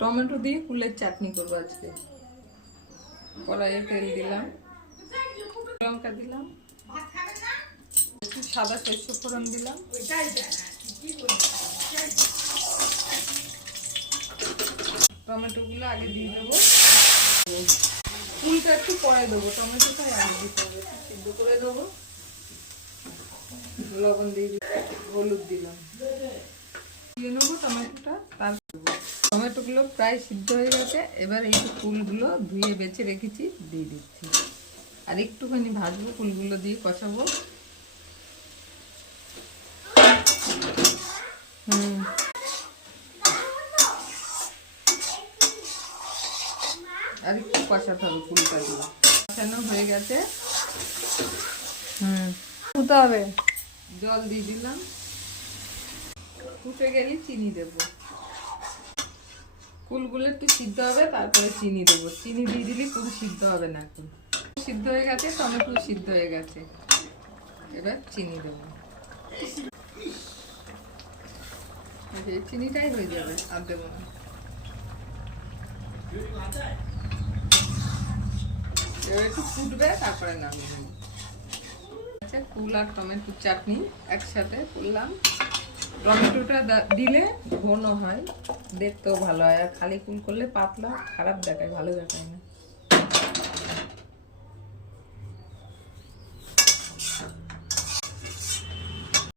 Tomato দিয়ে কুলের চাটনি করবো আজকে। কড়াইয়ে তেল দিলাম, লঙ্কা দিলাম, একটু সাদা সরষে ফোড়ন দিলাম, টমেটোগুলো আগে দিয়ে দেবো, কুলটা একটু পরে দেবো, টমেটোটাই আগে দিতে হবে, সিদ্ধ করে দেবো। লবণ দিয়ে হলুদ দিলাম, দিয়ে নেবো টমেটোটা। টমেটোগুলো প্রায় সিদ্ধ হয়ে গেছে, এবার এই ফুলগুলো ধুয়ে বেছে রেখেছি দিয়ে দিচ্ছি, আর একটুখানি ভাজবো, ফুলগুলো দিয়ে কষাবো। আর একটু কষাতে হবে, ফুলটা দিয়ে কষানো হয়ে গেছে। ফুটতে হবে, জল দিয়ে দিলাম, ফুটে গেলে চিনি দেবো। কুলগুলো একটু সিদ্ধ হবে, তারপরে চিনি দেবো। চিনি দিয়ে দিলে কুল সিদ্ধ হবে না, এখন সিদ্ধ হয়ে গেছে, টমেটো সিদ্ধ হয়ে গেছে, এবার চিনি দেবো। চিনিটাই হয়ে যাবে, আর দেবো না। এবার একটু ফুটবে, তারপরে নামিয়ে নেবো। আচ্ছা, কুল আর টমেটোর চাটনি একসাথে করলাম। টমেটোটা দিলে ঘন হয়, দেখতেও ভালো হয়, আর খালি কুল করলে পাতলা, খারাপ দেখায়, ভালো দেখায় না।